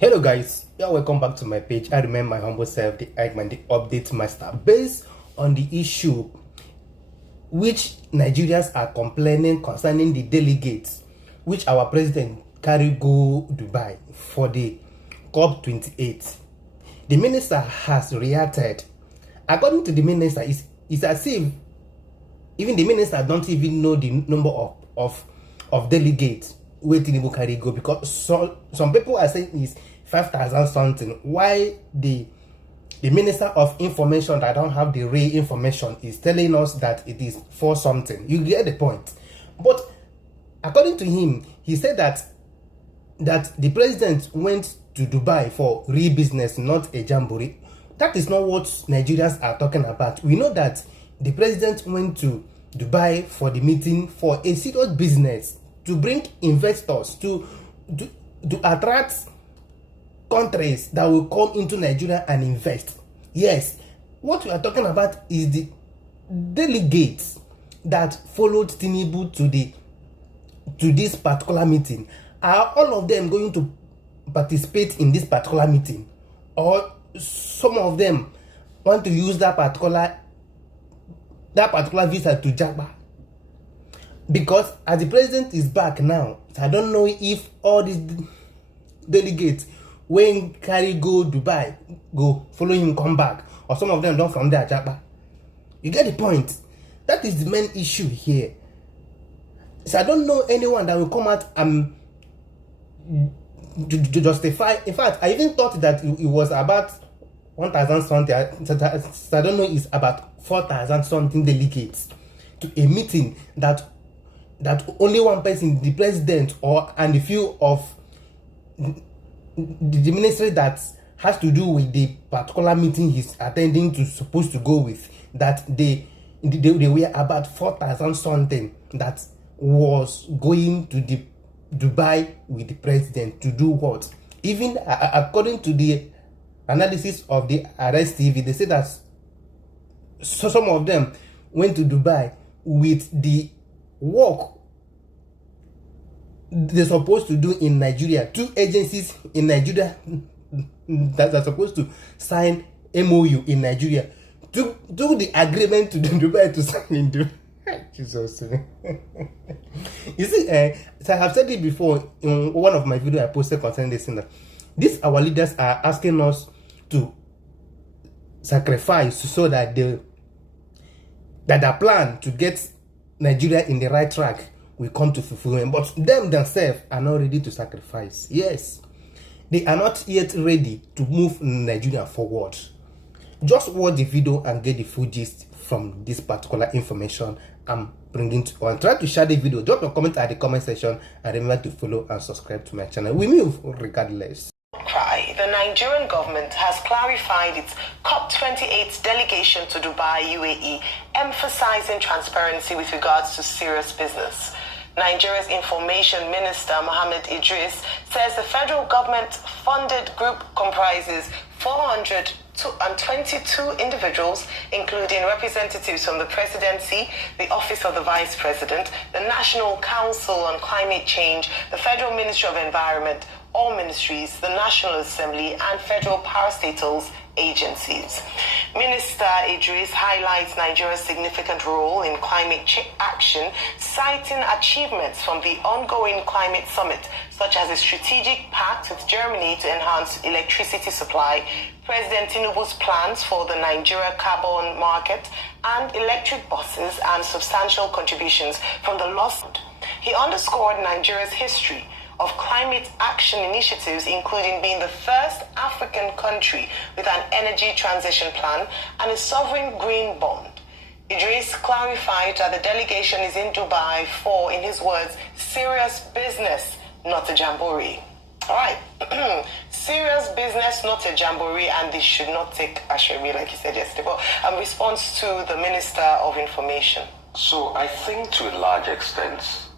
Hello guys, welcome back to my page. I remain my humble self, the Eggman, the update master. Based on the issue which Nigerians are complaining concerning the delegates which our president carry go Dubai for the COP28, the minister has reacted. According to the minister, it's as if even the minister don't even know the number of delegates where Tinubu carry go, because some people are saying it's 5,000 something. Why the minister of information that don't have the real information is telling us that it is 4 something. You get the point. But according to him, he said that the president went to Dubai for real business, not a jamboree. That is not what Nigerians are talking about. We know that the president went to Dubai for the meeting for a serious business, to bring investors, to attract countries that will come into Nigeria and invest. Yes, what we are talking about is the delegates that followed Tinubu to this particular meeting. Are all of them going to participate in this particular meeting, or some of them want to use that particular visa to Jagba? Because as the president is back now, I don't know if all these delegates when carry go Dubai, go follow him come back, or some of them don't from there Jagba. You get the point? That is the main issue here. So I don't know anyone that will come out and to justify. In fact, I even thought that it was about 1,000 something. So I don't know, it's about 4,000 something delegates to a meeting that only one person, the president, and a few of the ministry that has to do with the particular meeting he's attending to supposed to go with, that they were about 4,000 something that was going to the Dubai with the president to do what? Even according to the analysis of the Arrest TV, they say that some of them went to Dubai with the work they're supposed to do in Nigeria. 2 agencies in Nigeria that are supposed to sign MOU in Nigeria to do the agreement to Dubai to sign in Dubai. Jesus. You see, so I have said it before in one of my videos I posted concerning this thing, that these our leaders are asking us to sacrifice so that their plan to get Nigeria in the right track will come to fulfillment. But them themselves are not ready to sacrifice. Yes, they are not yet ready to move Nigeria forward. Just watch the video and get the full gist from this particular information I'm bringing to you. And try to share the video. Drop your comment at the comment section, and remember to follow and subscribe to my channel. We move regardless. The Nigerian government has clarified its COP28 delegation to Dubai, UAE, emphasizing transparency with regards to serious business. Nigeria's Information Minister Mohammed Idris says the federal government-funded group comprises 422 individuals, including representatives from the Presidency, the Office of the Vice President, the National Council on Climate Change, the Federal Ministry of Environment, all ministries, the National Assembly, and federal parastatals agencies. Minister Idris highlights Nigeria's significant role in climate action, citing achievements from the ongoing climate summit, such as a strategic pact with Germany to enhance electricity supply, President Tinubu's plans for the Nigeria carbon market, and electric buses, and substantial contributions from the lost. He underscored Nigeria's history of climate action initiatives, including being the first African country with an energy transition plan and a sovereign green bond. Idris clarified that the delegation is in Dubai for, in his words, serious business, not a jamboree. All right. Serious business, not a jamboree, and this should not take Ashemi, like he said yesterday. But in response to the Minister of Information. So I think to a large extent,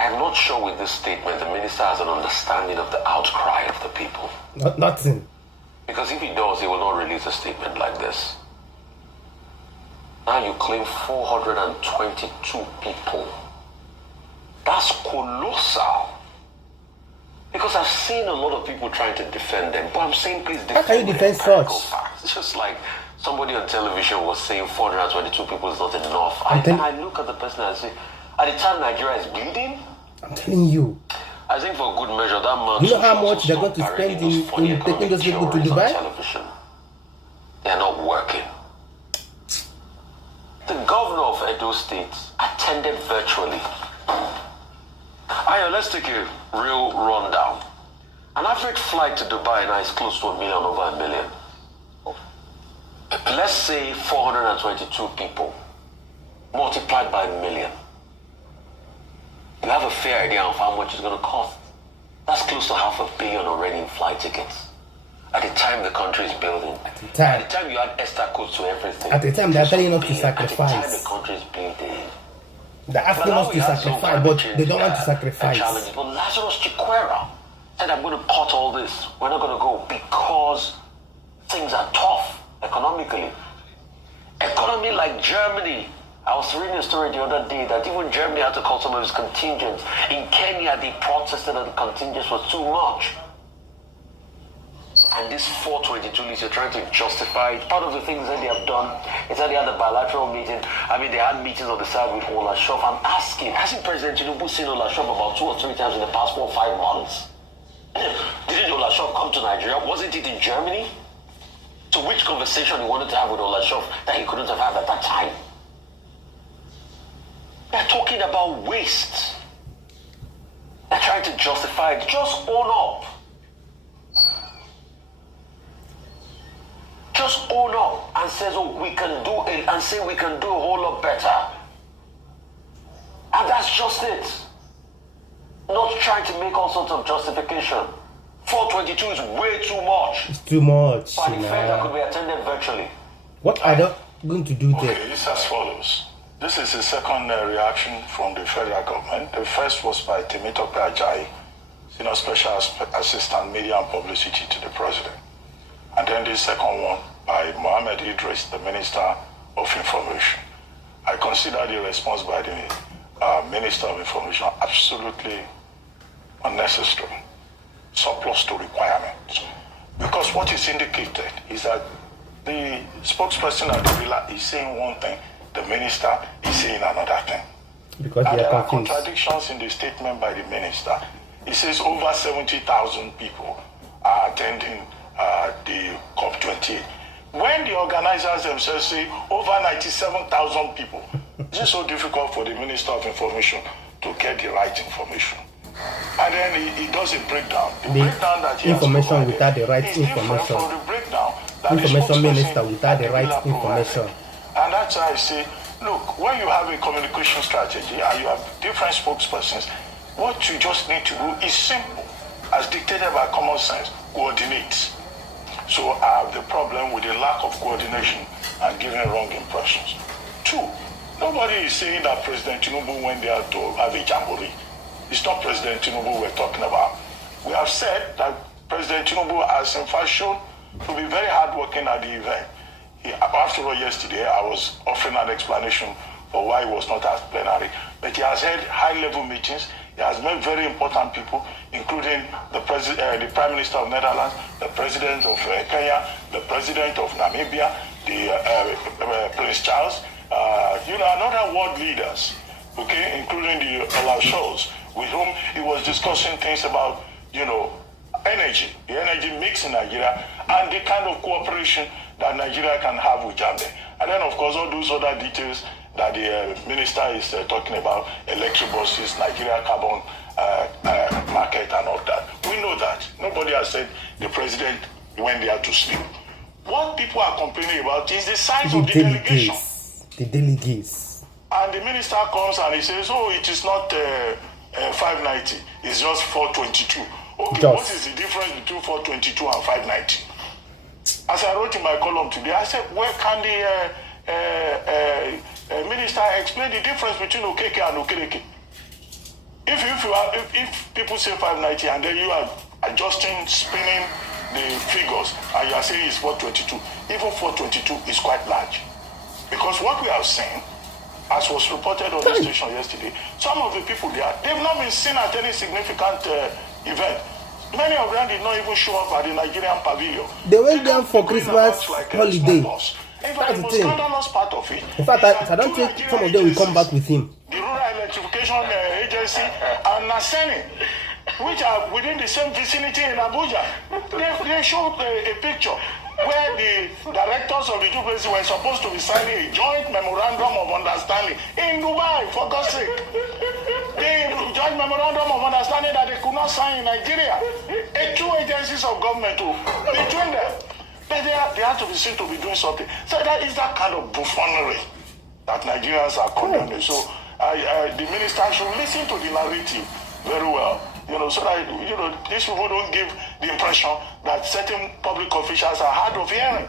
I'm not sure with this statement the minister has an understanding of the outcry of the people. Nothing. Because if he does, he will not release a statement like this. Now you claim 422 people. That's colossal. Because I've seen a lot of people trying to defend them, but I'm saying please defend. How can you defend such? Facts. It's just like somebody on television was saying 422 people is not enough. I look at the person and say, at the time Nigeria is bleeding. I'm telling you. I think for good measure, that man. You know how much they're going to spend in taking those people to Dubai? Television. They are not working. The governor of Edo State attended virtually. Ayo, let's take a real rundown. An average flight to Dubai now is close to $1 million, over $1 million. Let's say 422 people multiplied by 1 million. You have a fair idea of how much it's going to cost. That's close to $500 million already in flight tickets. At the time the country is building. At the time you had extra codes to everything. At the time they're telling us to sacrifice. At the time the country is building. They're asking us to sacrifice, but they don't want to sacrifice. But Lazarus Chikwera said, I'm going to cut all this. We're not going to go because things are tough economically. Economy like Germany. I was reading a story the other day that even Germany had to call some of its contingents. In Kenya, they protested that the contingents was too much. And this 422 list, you're trying to justify it. Part of the things that they have done is that they had a bilateral meeting. I mean, they had meetings on the side with Olashov. I'm asking, hasn't President Tinubu seen Olashov about 2 or 3 times in the past 4 or 5 months? Didn't Olashov come to Nigeria? Wasn't it in Germany? So which conversation he wanted to have with Olashov that he couldn't have had at that time? They're talking about waste. They're trying to justify it. Just own up. Just own up and says, oh, we can do it, and say we can do a whole lot better. And that's just it. Not trying to make all sorts of justification. 422 is way too much. It's too much. By the fact that could be attended virtually. What are they going to do there? Okay, it's as follows. This is the second reaction from the federal government. The first was by Temitope Ajayi, Senior Special Assistant Media and Publicity to the President. And then the second one by Mohammed Idris, the Minister of Information. I consider the response by the Minister of Information absolutely unnecessary, surplus to requirements. Because what is indicated is that the spokesperson at the villa is saying one thing, the minister is saying another thing. Because and there are contradictions in the statement by the minister. He says over 70,000 people are attending the COP28. When the organizers themselves say over 97,000 people, it's just so difficult for the Minister of Information to get the right information. And then he does a breakdown. The breakdown that he information has without the right information. From the breakdown that information the minister without the right information. And that's why I say, look, when you have a communication strategy and you have different spokespersons, what you just need to do is simple, as dictated by common sense, coordinate. So I have the problem with the lack of coordination and giving wrong impressions. 2, nobody is saying that President Tinubu went there to have a jamboree. It's not President Tinubu we're talking about. We have said that President Tinubu has in fact shown to be very hardworking at the event. After all, yesterday I was offering an explanation for why he was not at plenary, but he has held high-level meetings. He has met very important people, including the Prime Minister of Netherlands, the President of Kenya, the President of Namibia, the Prince Charles, and other world leaders, okay, including the Olashos, with whom he was discussing things about, energy, the energy mix in Nigeria, and the kind of cooperation that Nigeria can have with Zambia. And then, of course, all those other details that the minister is talking about, electric buses, Nigeria carbon market and all that. We know that. Nobody has said the president went there to sleep. What people are complaining about is the size of the delegation. The delegates. And the minister comes and he says, oh, it is not 590, it's just 422. Okay, what is the difference between 422 and 590? As I wrote in my column today, I said, where can the minister explain the difference between Okeke and Okereke? If people say 590 and then you are adjusting, spinning the figures, and you are saying it's 422, even 422 is quite large. Because what we have seen, as was reported on the station yesterday, some of the people there, they've not been seen at any significant event. Many of them did not even show up at the Nigerian pavilion. They went there for Christmas holiday. In fact, the most scandalous part of it. In fact, I don't think some of them will come back with him. The Rural Electrification Agency and NASENI, which are within the same vicinity in Abuja, they showed a picture where the directors of the two places were supposed to be signing a joint memorandum of understanding in Dubai, for God's sake. The joint memorandum of understanding that they could not sign in Nigeria. Two agencies of government between them. But they have to be seen to be doing something. So that is that kind of buffoonery that Nigerians are condemning. So the minister should listen to the narrative very well, so that these people don't give the impression that certain public officials are hard of hearing.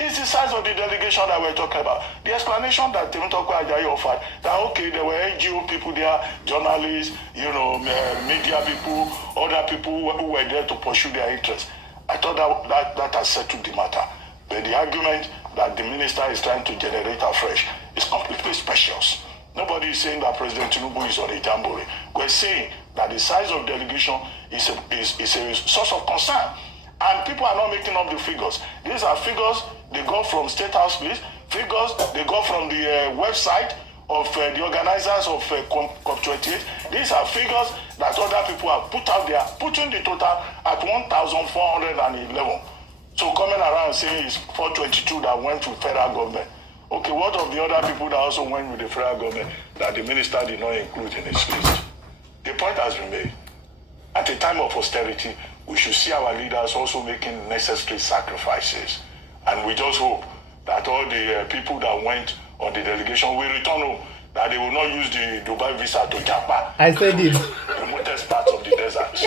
It's the size of the delegation that we're talking about. The explanation that Tinubu Ajayi offered, that okay, there were NGO people there, journalists, media people, other people who were there to pursue their interests. I thought that has settled the matter. But the argument that the minister is trying to generate afresh is completely specious. Nobody is saying that President Tinubu is on a jamboree. We're saying that the size of delegation is a source of concern. And people are not making up the figures. These are figures, they go from State House list, figures, they go from the website of the organizers of COP28. These are figures that other people have put out there, putting the total at 1,411. So coming around saying it's 422 that went to federal government. Okay, what of the other people that also went with the federal government that the minister did not include in his list? The point has been made. At a time of austerity, we should see our leaders also making necessary sacrifices. And we just hope that all the people that went on the delegation will return home, that they will not use the Dubai visa to Japa. I said it. The remotest parts of the deserts.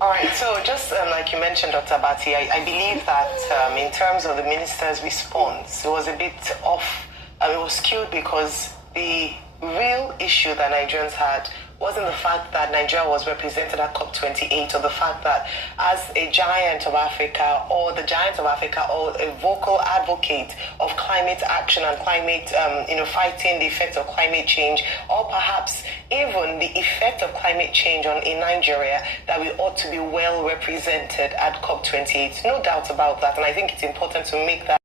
All right, so just like you mentioned, Dr. Bati, I believe that in terms of the minister's response, it was a bit off, it was skewed because the real issue that Nigerians had wasn't the fact that Nigeria was represented at COP28 or the fact that as a giant of Africa or the giant of Africa or a vocal advocate of climate action and climate, fighting the effects of climate change, or perhaps even the effect of climate change in Nigeria, that we ought to be well represented at COP28. No doubt about that. And I think it's important to make that